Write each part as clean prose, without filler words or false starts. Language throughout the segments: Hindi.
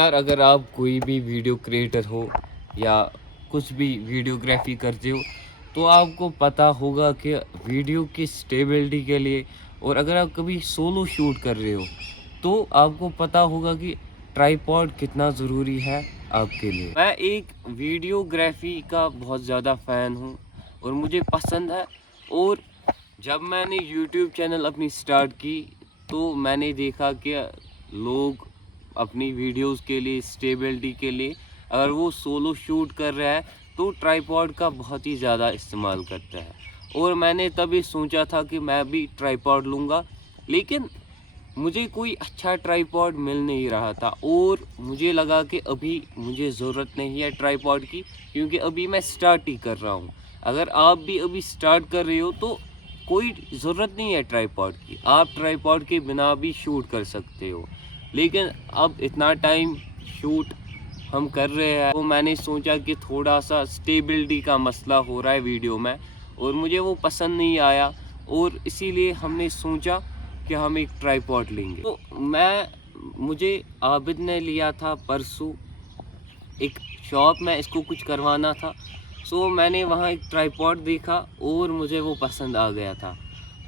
यार अगर आप कोई भी वीडियो क्रिएटर हो या कुछ भी वीडियोग्राफी करते हो तो आपको पता होगा कि वीडियो की स्टेबिलिटी के लिए और अगर आप कभी सोलो शूट कर रहे हो तो आपको पता होगा कि ट्राइपॉड कितना ज़रूरी है आपके लिए। मैं एक वीडियोग्राफी का बहुत ज़्यादा फ़ैन हूँ और मुझे पसंद है। और जब मैंने यूट्यूब चैनल अपनी स्टार्ट की तो मैंने देखा कि लोग अपनी वीडियोस के लिए स्टेबिलिटी के लिए अगर वो सोलो शूट कर रहा है तो ट्राइपॉड का बहुत ही ज़्यादा इस्तेमाल करता है। और मैंने तभी सोचा था कि मैं भी ट्राइपॉड लूँगा, लेकिन मुझे कोई अच्छा ट्राइपॉड मिल नहीं रहा था और मुझे लगा कि अभी मुझे ज़रूरत नहीं है ट्राइपॉड की, क्योंकि अभी मैं स्टार्ट ही कर रहा हूँ। अगर आप भी अभी स्टार्ट कर रहे हो तो कोई ज़रूरत नहीं है ट्राइपॉड की, आप ट्राइपॉड के बिना भी शूट कर सकते हो। लेकिन अब इतना टाइम शूट हम कर रहे हैं तो मैंने सोचा कि थोड़ा सा स्टेबिलिटी का मसला हो रहा है वीडियो में और मुझे वो पसंद नहीं आया और इसीलिए हमने सोचा कि हम एक ट्राइपॉड लेंगे। तो मुझे आबिद ने लिया था परसों एक शॉप में, इसको कुछ करवाना था। सो मैंने वहाँ एक ट्राइपॉड देखा और मुझे वो पसंद आ गया था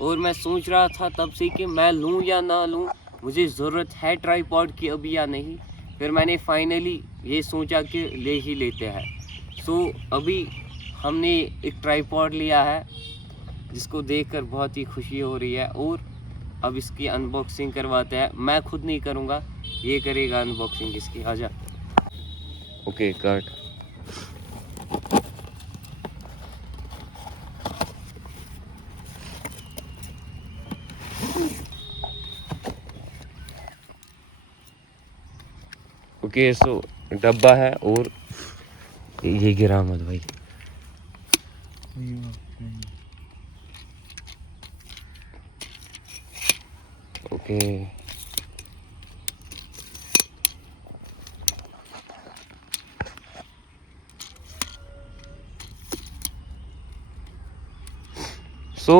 और मैं सोच रहा था तब से कि मैं लूँ या ना लूँ, मुझे ज़रूरत है ट्राइपॉड की अभी या नहीं। फिर मैंने फाइनली ये सोचा कि ले ही लेते हैं। सो अभी हमने एक ट्राइपॉड लिया है जिसको देखकर बहुत ही खुशी हो रही है और अब इसकी अनबॉक्सिंग करवाते हैं। मैं खुद नहीं करूँगा, ये करेगा अनबॉक्सिंग इसकी। आजा। Okay cut. ओके सो डब्बा है और ये गिरा मत भाई। ओके सो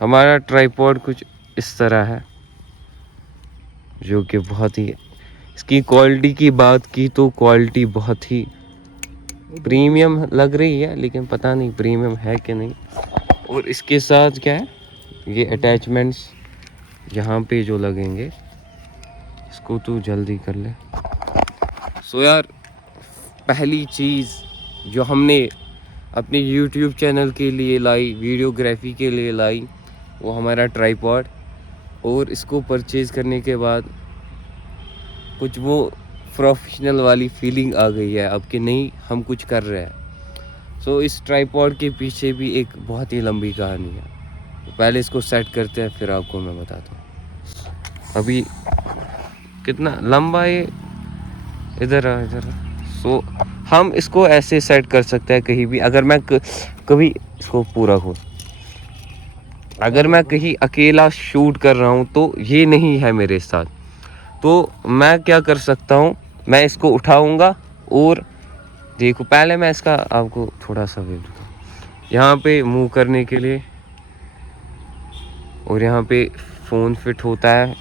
हमारा ट्राइपॉड कुछ इस तरह है, जो कि बहुत ही, इसकी क्वालिटी की बात की तो क्वालिटी बहुत ही प्रीमियम लग रही है, लेकिन पता नहीं प्रीमियम है कि नहीं। और इसके साथ क्या है, ये अटैचमेंट्स यहाँ पे जो लगेंगे, इसको तू जल्दी कर ले। सो यार पहली चीज़ जो हमने अपने YouTube चैनल के लिए लाई, वीडियोग्राफी के लिए लाई, वो हमारा ट्राइपॉड। और इसको परचेज़ करने के बाद कुछ वो प्रोफेशनल वाली फीलिंग आ गई है अब कि नहीं हम कुछ कर रहे हैं। सो इस ट्राइपॉड के पीछे भी एक बहुत ही लंबी कहानी है। तो पहले इसको सेट करते हैं फिर आपको मैं बताता हूँ अभी कितना लंबा है। इधर आ इधर। सो हम इसको ऐसे सेट कर सकते हैं कहीं भी। अगर मैं कभी इसको पूरा खोल, अगर मैं कहीं अकेला शूट कर रहा हूँ तो ये नहीं है मेरे साथ, तो मैं क्या कर सकता हूँ, मैं इसको उठाऊंगा और देखो पहले मैं इसका आपको थोड़ा सा व्यू दूँ। यहाँ पे मूव करने के लिए और यहाँ पे फ़ोन फिट होता है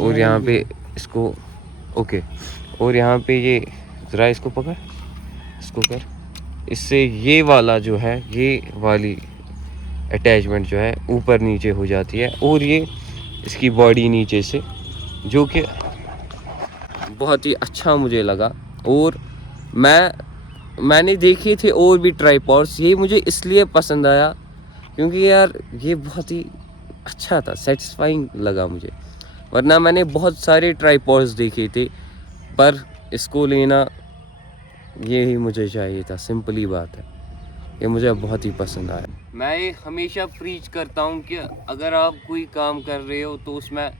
और यहाँ पे इसको ओके। और यहाँ पे ये ज़रा इसको पकड़, इसको कर, इससे ये वाला जो है, ये वाली अटैचमेंट जो है ऊपर नीचे हो जाती है और ये इसकी बॉडी नीचे से, जो कि बहुत ही अच्छा मुझे लगा। और मैंने देखे थे और भी ट्राइपॉड्स, ये मुझे इसलिए पसंद आया क्योंकि यार ये बहुत ही अच्छा था, सेटिस्फाइंग लगा मुझे। वरना मैंने बहुत सारे ट्राइपॉड्स देखे थे पर इसको लेना ये ही मुझे चाहिए था। सिंपली बात है, ये मुझे बहुत ही पसंद आया। मैं हमेशा प्रीच करता हूँ कि अगर आप कोई काम कर रहे हो तो उसमें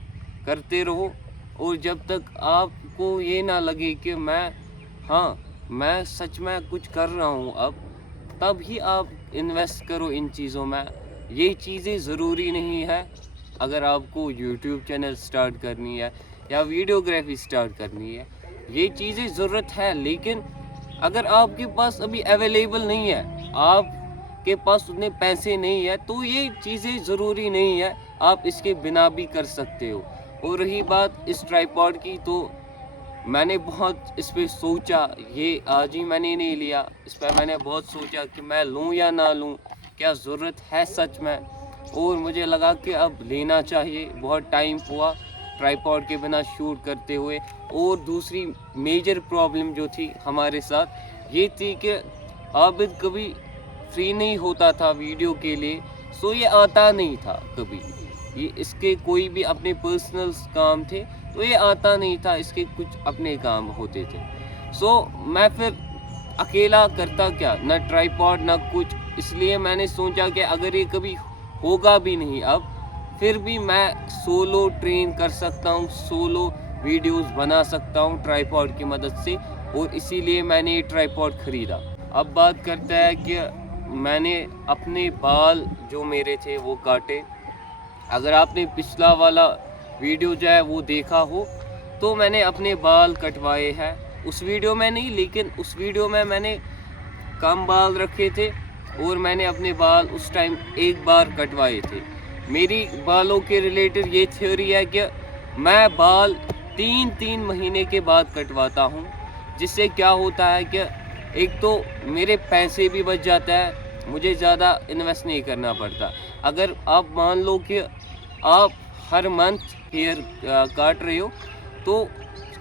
करते रहो और जब तक आपको ये ना लगे कि मैं सच में कुछ कर रहा हूँ अब, तब ही आप इन्वेस्ट करो इन चीज़ों में। ये चीज़ें ज़रूरी नहीं है। अगर आपको यूट्यूब चैनल स्टार्ट करनी है या वीडियोग्राफी स्टार्ट करनी है, ये चीज़ें ज़रूरत है, लेकिन अगर आपके पास अभी अवेलेबल नहीं है, आपके पास उतने पैसे नहीं है, तो ये चीज़ें ज़रूरी नहीं है, आप इसके बिना भी कर सकते हो। और रही बात इस ट्राइपॉड की, तो मैंने बहुत इस पे सोचा, ये आज ही मैंने नहीं लिया, इस पर मैंने बहुत सोचा कि मैं लूँ या ना लूँ, क्या ज़रूरत है सच में। और मुझे लगा कि अब लेना चाहिए, बहुत टाइम हुआ ट्राइपॉड के बिना शूट करते हुए। और दूसरी मेजर प्रॉब्लम जो थी हमारे साथ ये थी कि आबिद कभी फ्री नहीं होता था वीडियो के लिए, सो ये आता नहीं था कभी। ये इसके कोई भी अपने पर्सनल काम थे तो ये आता नहीं था, इसके कुछ अपने काम होते थे। सो मैं फिर अकेला करता क्या, ना ट्राइपॉड ना कुछ। इसलिए मैंने सोचा कि अगर ये कभी होगा भी नहीं अब, फिर भी मैं सोलो ट्रेन कर सकता हूँ, सोलो वीडियोस बना सकता हूँ ट्राइपॉड की मदद से। और इसीलिए मैंने ये ट्राइपॉड ख़रीदा। अब बात करता है कि मैंने अपने बाल जो मेरे थे वो काटे। अगर आपने पिछला वाला वीडियो जो है वो देखा हो तो मैंने अपने बाल कटवाए हैं। उस वीडियो में नहीं, लेकिन उस वीडियो में मैंने कम बाल रखे थे और मैंने अपने बाल उस टाइम एक बार कटवाए थे। मेरी बालों के रिलेटेड ये थ्योरी है कि मैं बाल 3-3 महीने के बाद कटवाता हूँ, जिससे क्या होता है कि एक तो मेरे पैसे भी बच जाता है, मुझे ज़्यादा इन्वेस्ट नहीं करना पड़ता। अगर आप मान लो कि आप हर मंथ हेयर काट रहे हो तो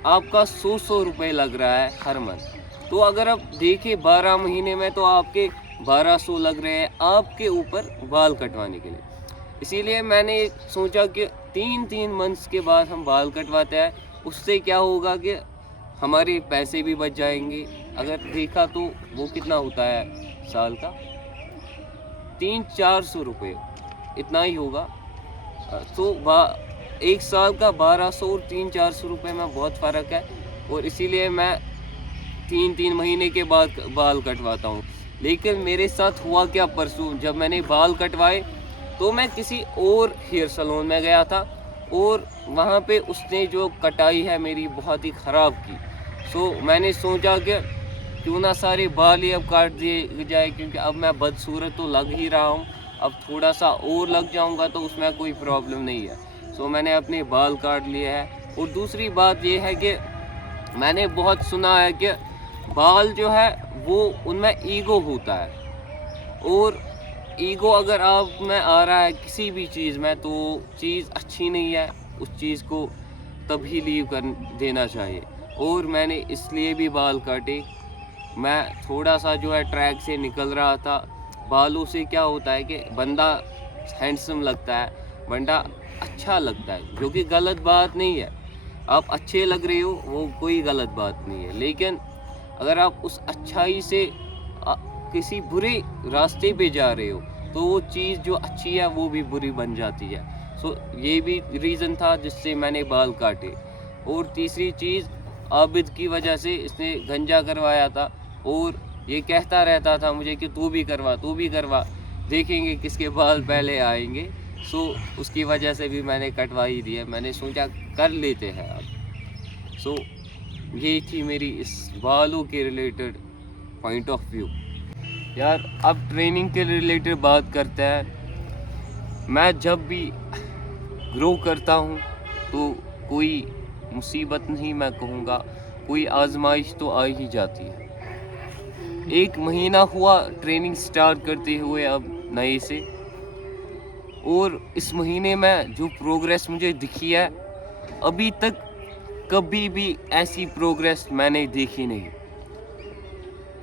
आपका 100 रुपये लग रहा है हर मंथ। तो अगर आप देखें 12 महीने में तो आपके 1200 लग रहे हैं आपके ऊपर बाल कटवाने के लिए। इसीलिए मैंने सोचा कि 3-3 मंथ्स के बाद हम बाल कटवाते हैं। उससे क्या होगा कि हमारे पैसे भी बच जाएंगे। अगर देखा तो वो कितना होता है साल का, 300-400 रुपये इतना ही होगा। तो एक साल का 1200 और 300-400 रुपये में बहुत फ़र्क है। और इसीलिए मैं 3-3 महीने के बाद बाल कटवाता हूँ। लेकिन मेरे साथ हुआ क्या, परसों जब मैंने बाल कटवाए तो मैं किसी और हेयर सैलून में गया था और वहाँ पे उसने जो कटाई है मेरी बहुत ही ख़राब की। सो मैंने सोचा कि क्यों ना सारे बाल ही अब काट दिए जाए, क्योंकि अब मैं बदसूरत तो लग ही रहा हूँ। अब थोड़ा सा और लग जाऊँगा तो उसमें कोई प्रॉब्लम नहीं है। सो मैंने अपने बाल काट लिए हैं। और दूसरी बात ये है कि मैंने बहुत सुना है कि बाल जो है वो उनमें ईगो होता है, और ईगो अगर आप में आ रहा है किसी भी चीज़ में तो चीज़ अच्छी नहीं है, उस चीज़ को तभी लीव कर देना चाहिए। और मैंने इसलिए भी बाल काटे, मैं थोड़ा सा जो है ट्रैक से निकल रहा था। बालों से क्या होता है कि बंदा हैंडसम लगता है, बंदा अच्छा लगता है, जो कि गलत बात नहीं है। आप अच्छे लग रहे हो वो कोई गलत बात नहीं है, लेकिन अगर आप उस अच्छाई से किसी बुरे रास्ते पे जा रहे हो तो वो चीज़ जो अच्छी है वो भी बुरी बन जाती है। सो ये भी रीज़न था जिससे मैंने बाल काटे। और तीसरी चीज़, आबिद की वजह से, इसने गंजा करवाया था और ये कहता रहता था मुझे कि तू भी करवा, देखेंगे किसके बाल पहले आएंगे। सो उसकी वजह से भी मैंने कटवा ही दिया। मैंने सोचा कर लेते हैं अब। सो ये थी मेरी इस बालों के रिलेटेड पॉइंट ऑफ व्यू। यार अब ट्रेनिंग के रिलेटेड बात करते हैं। मैं जब भी ग्रो करता हूँ तो कोई मुसीबत नहीं मैं कहूँगा, कोई आजमाइश तो आ ही जाती है। 1 महीना हुआ ट्रेनिंग स्टार्ट करते हुए अब नए से, और इस महीने में जो प्रोग्रेस मुझे दिखी है अभी तक कभी भी ऐसी प्रोग्रेस मैंने देखी नहीं।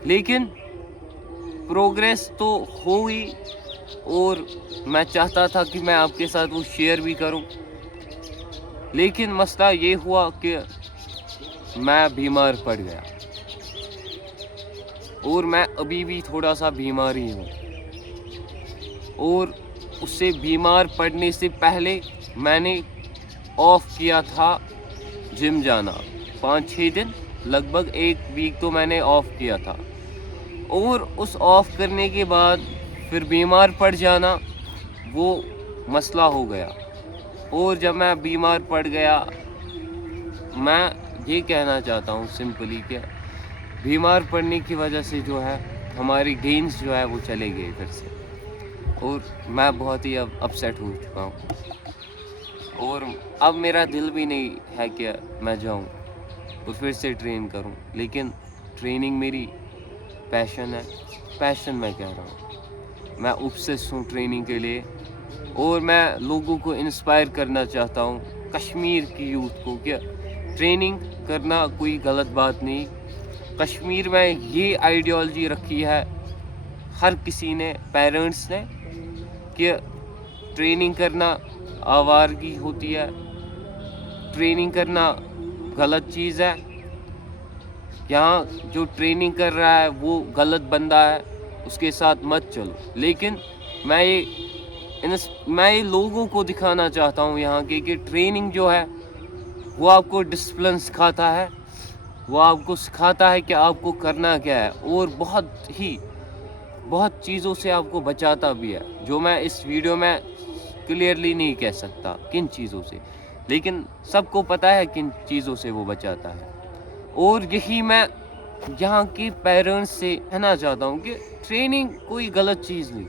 लेकिन प्रोग्रेस तो हो ही, और मैं चाहता था कि मैं आपके साथ वो शेयर भी करूं। लेकिन मसला ये हुआ कि मैं बीमार पड़ गया, और मैं अभी भी थोड़ा सा बीमार ही हूँ। और उससे बीमार पड़ने से पहले मैंने ऑफ किया था जिम जाना, 5-6 दिन, लगभग 1 वीक तो मैंने ऑफ किया था। और उस ऑफ करने के बाद फिर बीमार पड़ जाना वो मसला हो गया। और जब मैं बीमार पड़ गया, मैं ये कहना चाहता हूँ सिंपली कि बीमार पड़ने की वजह से जो है हमारी गेन्स जो है वो चले गए फिर से, और मैं बहुत ही अब अपसेट हो चुका हूँ। और अब मेरा दिल भी नहीं है कि मैं जाऊं और फिर से ट्रेन करूं, लेकिन ट्रेनिंग मेरी पैशन है। पैशन मैं कह रहा हूँ, मैं ऑब्सेस्ड हूँ ट्रेनिंग के लिए। और मैं लोगों को इंस्पायर करना चाहता हूँ, कश्मीर की यूथ को, कि ट्रेनिंग करना कोई गलत बात नहीं। कश्मीर में ये आइडियोलॉजी रखी है हर किसी ने, पेरेंट्स ने, कि ट्रेनिंग करना आवारगी होती है, ट्रेनिंग करना गलत चीज़ है, यहाँ जो ट्रेनिंग कर रहा है वो गलत बंदा है, उसके साथ मत चलो। लेकिन मैं ये लोगों को दिखाना चाहता हूँ यहाँ के कि ट्रेनिंग जो है वो आपको डिसिप्लिन सिखाता है, वो आपको सिखाता है कि आपको करना क्या है, और बहुत चीज़ों से आपको बचाता भी है, जो मैं इस वीडियो में क्लियरली नहीं कह सकता किन चीज़ों से, लेकिन सबको पता है किन चीज़ों से वो बचाता है। और यही मैं यहाँ के पेरेंट्स से कहना चाहता हूँ कि ट्रेनिंग कोई गलत चीज़ नहीं।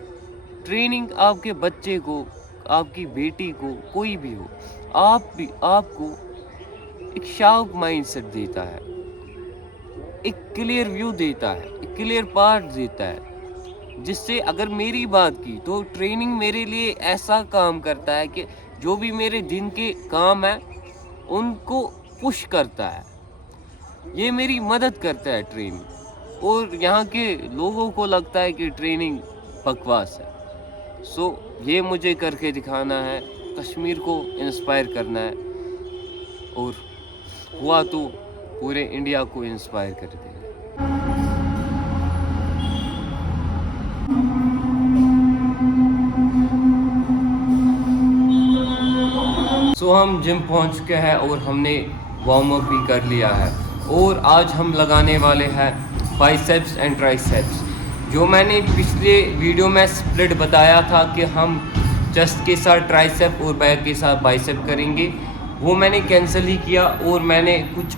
ट्रेनिंग आपके बच्चे को, आपकी बेटी को, कोई भी हो, आपको एक शार्प माइंडसेट देता है, एक क्लियर व्यू देता है, एक क्लियर पाथ देता है, जिससे अगर मेरी बात की तो ट्रेनिंग मेरे लिए ऐसा काम करता है कि जो भी मेरे दिन के काम है उनको पुश करता है, ये मेरी मदद करता है ट्रेनिंग। और यहाँ के लोगों को लगता है कि ट्रेनिंग बकवास है। सो ये मुझे करके दिखाना है, कश्मीर को इंस्पायर करना है, और हुआ तो पूरे इंडिया को इंस्पायर कर देगा। सो हम जिम पहुंच चुके हैं और हमने वार्म अप भी कर लिया है, और आज हम लगाने वाले हैं बाइसेप्स एंड ट्राइसेप्स। जो मैंने पिछले वीडियो में स्प्लिट बताया था कि हम चेस्ट के साथ ट्राइसेप और बैक के साथ बाइसेप करेंगे, वो मैंने कैंसिल ही किया, और मैंने कुछ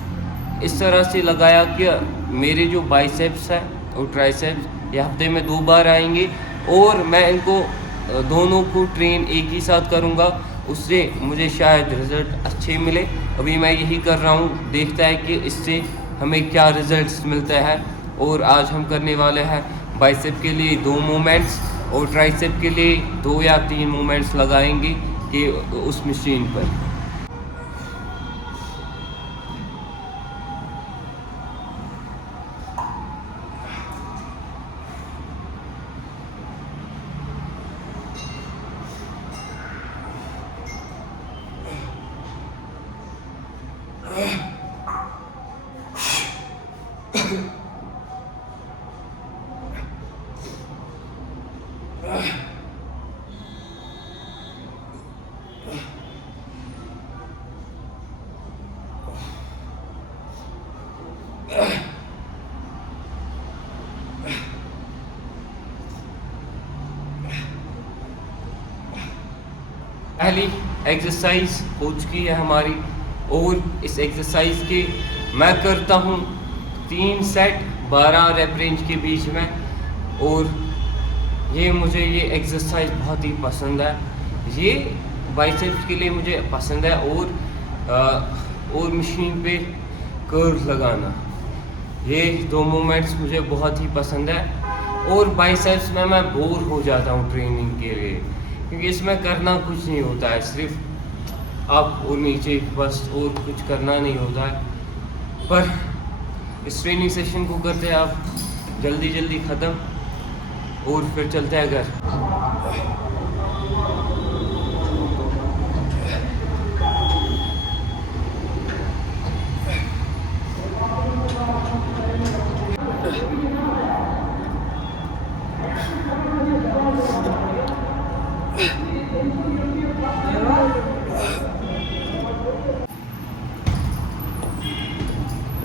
इस तरह से लगाया कि मेरे जो बाइसेप्स है और ट्राइसेप्स ये हफ्ते में 2 बार आएंगे, और मैं इनको दोनों को ट्रेन एक ही साथ करूँगा, उससे मुझे शायद रिज़ल्ट अच्छे मिले। अभी मैं यही कर रहा हूँ, देखता है कि इससे हमें क्या रिज़ल्ट्स मिलते हैं। और आज हम करने वाले हैं बाइसेप के लिए 2 मूवमेंट्स और ट्राइसेप के लिए 2 या 3 मूवमेंट्स लगाएंगे कि उस मशीन पर। पहली एक्सरसाइज हो चुकी है हमारी, और इस एक्सरसाइज के मैं करता हूँ 3 सेट 12 रेप रेंज के बीच में, और ये एक्सरसाइज बहुत ही पसंद है। ये बाइसेप्स के लिए मुझे पसंद है, और मशीन पे कर्ल लगाना, ये 2 मूवमेंट्स मुझे बहुत ही पसंद है। और बाइसेप्स में मैं बोर हो जाता हूँ ट्रेनिंग के लिए, क्योंकि इसमें करना कुछ नहीं होता है, सिर्फ अप और नीचे बस, और कुछ करना नहीं होता है। पर इस ट्रेनिंग सेशन को करते हैं आप जल्दी ख़त्म, और फिर चलते हैं घर।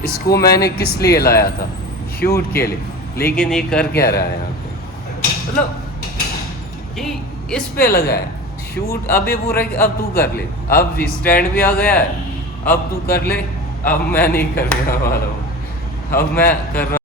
इसको मैंने किस लिए लाया था? शूट के लिए। लेकिन ये कर क्या रहा है यहाँ पे? मतलब ये इस पे लगा है शूट। अब ये पूरा अब तू कर ले, अब स्टैंड भी आ गया है, अब तू कर ले। अब मैं नहीं करने वाला हूँ, अब मैं कर रहा